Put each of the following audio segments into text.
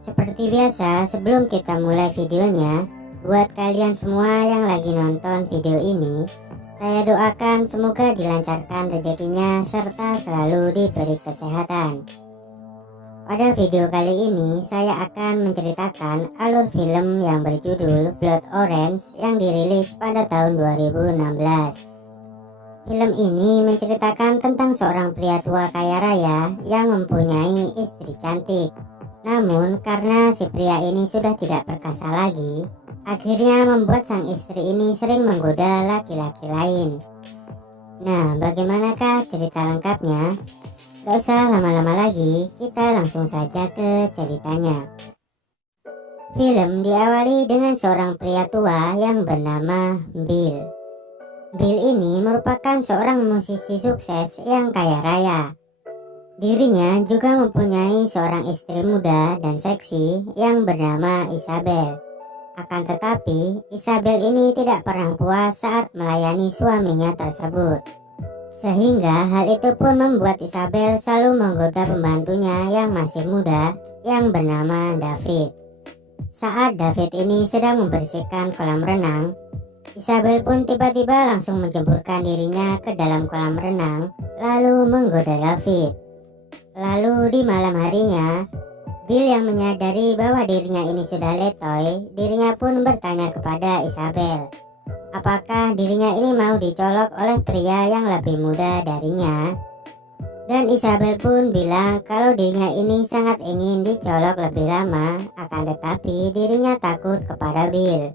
Seperti biasa, sebelum kita mulai videonya, buat kalian semua yang lagi nonton video ini, saya doakan semoga dilancarkan rezekinya serta selalu diberi kesehatan. Pada video kali ini, saya akan menceritakan alur film yang berjudul Blood Orange yang dirilis pada tahun 2016. Film ini menceritakan tentang seorang pria tua kaya raya yang mempunyai istri cantik. Namun karena si pria ini sudah tidak perkasa lagi, akhirnya membuat sang istri ini sering menggoda laki-laki lain. Nah, bagaimanakah cerita lengkapnya? Gak usah lama-lama lagi, kita langsung saja ke ceritanya. Film diawali dengan seorang pria tua yang bernama Bill. Bill ini merupakan seorang musisi sukses yang kaya raya. Dirinya juga mempunyai seorang istri muda dan seksi yang bernama Isabel. Akan tetapi, Isabel ini tidak pernah puas saat melayani suaminya tersebut. Sehingga hal itu pun membuat Isabel selalu menggoda pembantunya yang masih muda yang bernama David. Saat David ini sedang membersihkan kolam renang, Isabel pun tiba-tiba langsung menjeburkan dirinya ke dalam kolam renang lalu menggoda David. Lalu di malam harinya, Bill yang menyadari bahwa dirinya ini sudah letoy, dirinya pun bertanya kepada Isabel, apakah dirinya ini mau dicolok oleh pria yang lebih muda darinya? Dan Isabel pun bilang kalau dirinya ini sangat ingin dicolok lebih lama, akan tetapi dirinya takut kepada Bill.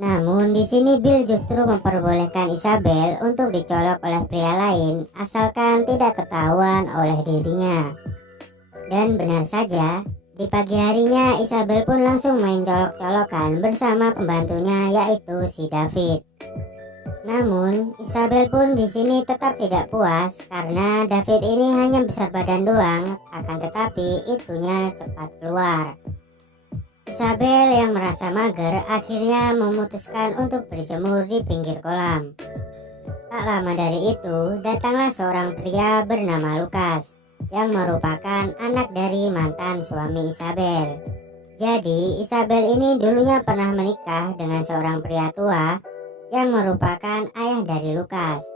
Namun di sini Bill justru memperbolehkan Isabel untuk dicolok oleh pria lain asalkan tidak ketahuan oleh dirinya. Dan benar saja, di pagi harinya Isabel pun langsung main colok-colokan bersama pembantunya yaitu si David. Namun Isabel pun di sini tetap tidak puas karena David ini hanya besar badan doang, akan tetapi itunya cepat keluar. Isabel yang merasa mager akhirnya memutuskan untuk berjemur di pinggir kolam. Tak lama dari itu datanglah seorang pria bernama Lucas yang merupakan anak dari mantan suami Isabel. Jadi Isabel ini dulunya pernah menikah dengan seorang pria tua yang merupakan ayah dari Lucas.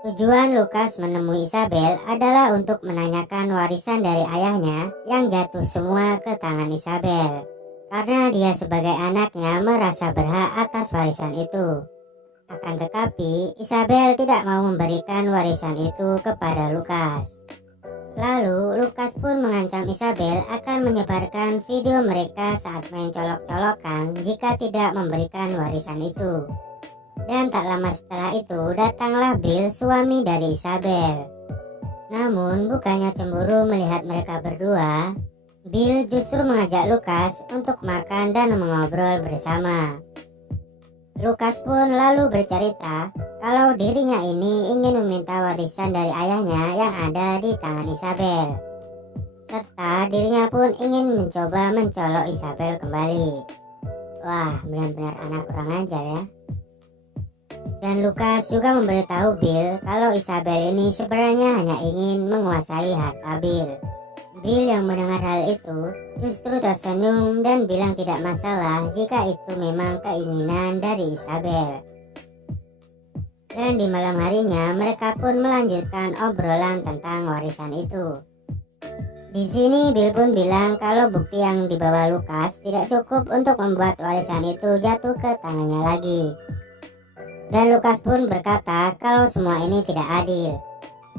Tujuan Lucas menemui Isabel adalah untuk menanyakan warisan dari ayahnya yang jatuh semua ke tangan Isabel. Karena dia sebagai anaknya merasa berhak atas warisan itu. Akan tetapi Isabel tidak mau memberikan warisan itu kepada Lucas. Lalu Lucas pun mengancam Isabel akan menyebarkan video mereka saat main colok-colokan jika tidak memberikan warisan itu. Dan tak lama setelah itu datanglah Bill, suami dari Isabel. Namun bukannya cemburu melihat mereka berdua, Bill justru mengajak Lucas untuk makan dan mengobrol bersama. Lucas pun lalu bercerita kalau dirinya ini ingin meminta warisan dari ayahnya yang ada di tangan Isabel. Serta dirinya pun ingin mencoba mencolok Isabel kembali. Wah, benar-benar anak kurang ajar ya. Dan Lucas juga memberitahu Bill kalau Isabel ini sebenarnya hanya ingin menguasai harta Bill. Bill yang mendengar hal itu justru tersenyum dan bilang tidak masalah jika itu memang keinginan dari Isabel. Dan di malam harinya mereka pun melanjutkan obrolan tentang warisan itu. Di sini Bill pun bilang kalau bukti yang dibawa Lucas tidak cukup untuk membuat warisan itu jatuh ke tangannya lagi. Dan Lucas pun berkata kalau semua ini tidak adil.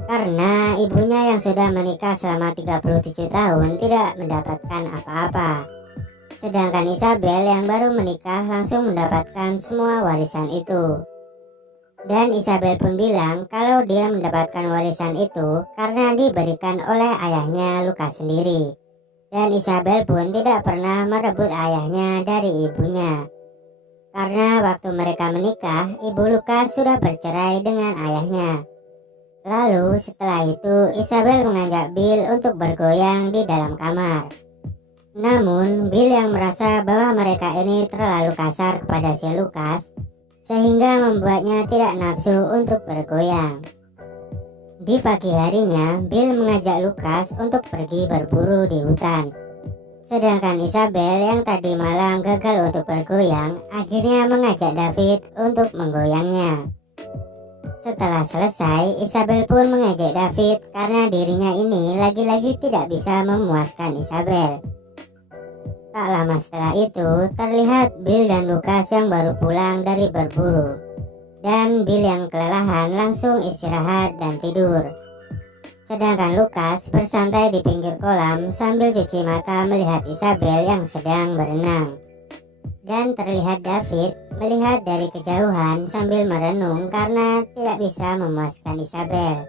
Karena ibunya yang sudah menikah selama 37 tahun tidak mendapatkan apa-apa. Sedangkan Isabel yang baru menikah langsung mendapatkan semua warisan itu. Dan Isabel pun bilang kalau dia mendapatkan warisan itu karena diberikan oleh ayahnya Lucas sendiri. Dan Isabel pun tidak pernah merebut ayahnya dari ibunya. Karena waktu mereka menikah, ibu Lucas sudah bercerai dengan ayahnya. Lalu setelah itu Isabel mengajak Bill untuk bergoyang di dalam kamar. Namun Bill yang merasa bahwa mereka ini terlalu kasar kepada si Lucas sehingga membuatnya tidak nafsu untuk bergoyang. Di pagi harinya Bill mengajak Lucas untuk pergi berburu di hutan. Sedangkan Isabel yang tadi malam gagal untuk bergoyang, akhirnya mengajak David untuk menggoyangnya. Setelah selesai, Isabel pun mengejek David karena dirinya ini lagi-lagi tidak bisa memuaskan Isabel. Tak lama setelah itu, terlihat Bill dan Lucas yang baru pulang dari berburu. Dan Bill yang kelelahan langsung istirahat dan tidur. Sedangkan Lucas bersantai di pinggir kolam sambil cuci mata melihat Isabel yang sedang berenang. Dan terlihat David melihat dari kejauhan sambil merenung karena tidak bisa memuaskan Isabel.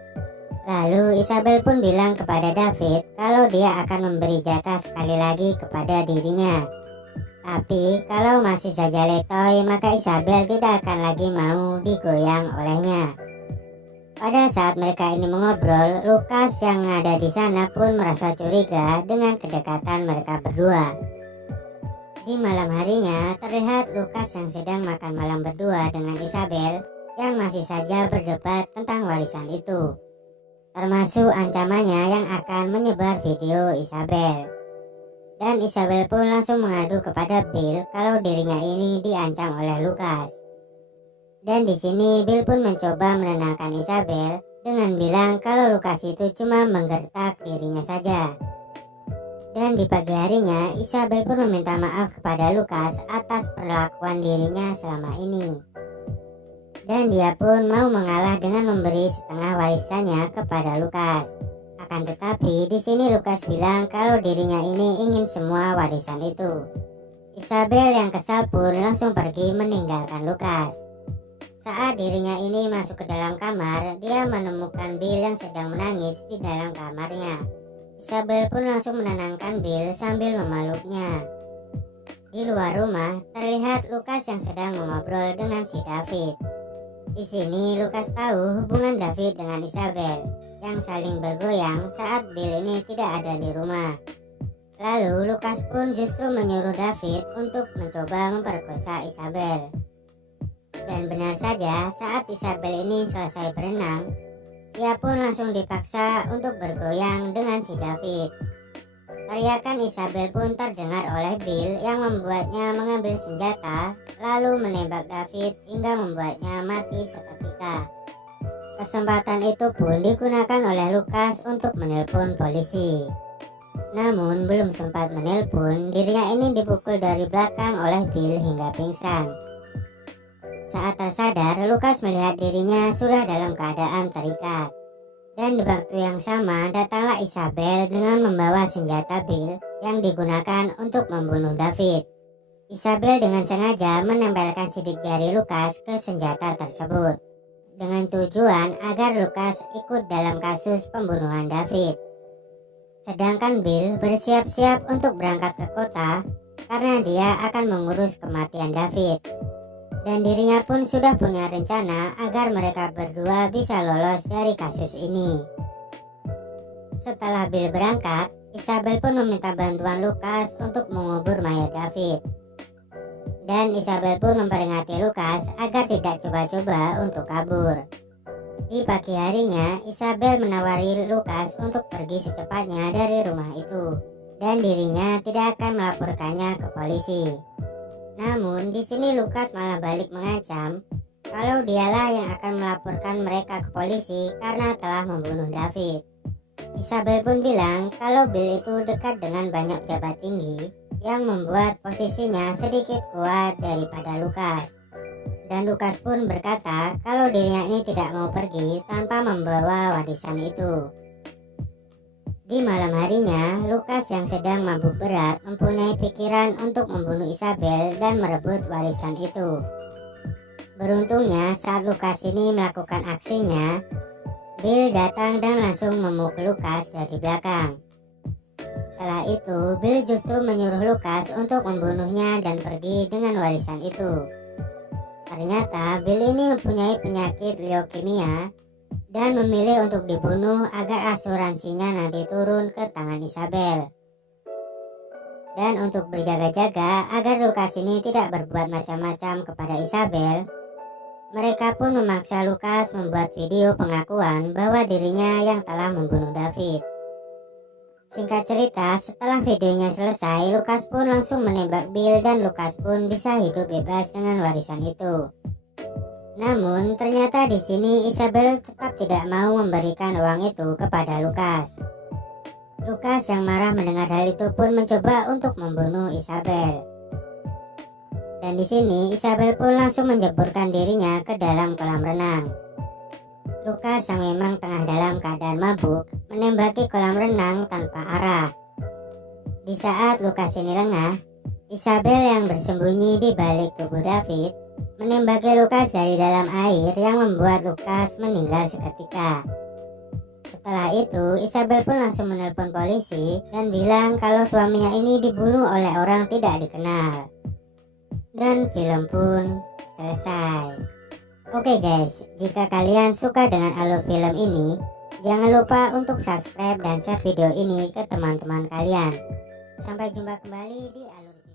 Lalu Isabel pun bilang kepada David kalau dia akan memberi jatah sekali lagi kepada dirinya. Tapi kalau masih saja letoy, maka Isabel tidak akan lagi mau digoyang olehnya. Pada saat mereka ini mengobrol, Lucas yang ada di sana pun merasa curiga dengan kedekatan mereka berdua. Di malam harinya, terlihat Lucas yang sedang makan malam berdua dengan Isabel yang masih saja berdebat tentang warisan itu, termasuk ancamannya yang akan menyebar video Isabel. Dan Isabel pun langsung mengadu kepada Bill kalau dirinya ini diancam oleh Lucas. Dan di sini Bill pun mencoba menenangkan Isabel dengan bilang kalau Lucas itu cuma menggertak dirinya saja. Dan di pagi harinya, Isabel pun meminta maaf kepada Lucas atas perlakuan dirinya selama ini. Dan dia pun mau mengalah dengan memberi setengah warisannya kepada Lucas. Akan tetapi di sini Lucas bilang kalau dirinya ini ingin semua warisan itu. Isabel yang kesal pun langsung pergi meninggalkan Lucas. Saat dirinya ini masuk ke dalam kamar, dia menemukan Bill yang sedang menangis di dalam kamarnya. Isabel pun langsung menenangkan Bill sambil memeluknya. Di luar rumah, terlihat Lucas yang sedang mengobrol dengan si David. Di sini Lucas tahu hubungan David dengan Isabel yang saling bergoyang saat Bill ini tidak ada di rumah. Lalu Lucas pun justru menyuruh David untuk mencoba memperkosa Isabel. Dan benar saja, saat Isabel ini selesai berenang, ia pun langsung dipaksa untuk bergoyang dengan si David. Teriakan Isabel pun terdengar oleh Bill yang membuatnya mengambil senjata lalu menembak David hingga membuatnya mati seketika. Kesempatan itu pun digunakan oleh Lucas untuk menelpon polisi. Namun belum sempat menelpon, dirinya ini dipukul dari belakang oleh Bill hingga pingsan. Saat tersadar, Lucas melihat dirinya sudah dalam keadaan terikat. Dan di waktu yang sama, datanglah Isabel dengan membawa senjata Bill yang digunakan untuk membunuh David. Isabel dengan sengaja menempelkan sidik jari Lucas ke senjata tersebut, dengan tujuan agar Lucas ikut dalam kasus pembunuhan David. Sedangkan Bill bersiap-siap untuk berangkat ke kota karena dia akan mengurus kematian David. Dan dirinya pun sudah punya rencana agar mereka berdua bisa lolos dari kasus ini. Setelah Bill berangkat, Isabel pun meminta bantuan Lucas untuk mengubur mayat David. Dan Isabel pun memperingati Lucas agar tidak coba-coba untuk kabur. Di pagi harinya, Isabel menawari Lucas untuk pergi secepatnya dari rumah itu, dan dirinya tidak akan melaporkannya ke polisi. Namun di sini Lucas malah balik mengancam kalau dialah yang akan melaporkan mereka ke polisi karena telah membunuh David. Isabel pun bilang kalau Bill itu dekat dengan banyak pejabat tinggi yang membuat posisinya sedikit kuat daripada Lucas. Dan Lucas pun berkata kalau dirinya ini tidak mau pergi tanpa membawa warisan itu. Di malam harinya, Lucas yang sedang mabuk berat mempunyai pikiran untuk membunuh Isabel dan merebut warisan itu. Beruntungnya saat Lucas ini melakukan aksinya, Bill datang dan langsung memukul Lucas dari belakang. Setelah itu, Bill justru menyuruh Lucas untuk membunuhnya dan pergi dengan warisan itu. Ternyata Bill ini mempunyai penyakit leukemia dan memilih untuk dibunuh agar asuransinya nanti turun ke tangan Isabel. Dan untuk berjaga-jaga agar Lucas ini tidak berbuat macam-macam kepada Isabel, mereka pun memaksa Lucas membuat video pengakuan bahwa dirinya yang telah membunuh David. Singkat cerita, setelah videonya selesai, Lukas pun langsung menembak Bill dan Lukas pun bisa hidup bebas dengan warisan itu. Namun ternyata di sini Isabel tetap tidak mau memberikan uang itu kepada Lukas. Lukas yang marah mendengar hal itu pun mencoba untuk membunuh Isabel. Dan di sini Isabel pun langsung menjeburkan dirinya ke dalam kolam renang. Lukas yang memang tengah dalam keadaan mabuk menembaki kolam renang tanpa arah. Di saat Lukas ini lengah, Isabel yang bersembunyi di balik tubuh David menembaki Lukas dari dalam air yang membuat Lukas meninggal seketika. Setelah itu, Isabel pun langsung menelpon polisi dan bilang kalau suaminya ini dibunuh oleh orang tidak dikenal. Dan film pun selesai. Oke guys, jika kalian suka dengan alur film ini, jangan lupa untuk subscribe dan share video ini ke teman-teman kalian. Sampai jumpa kembali di alur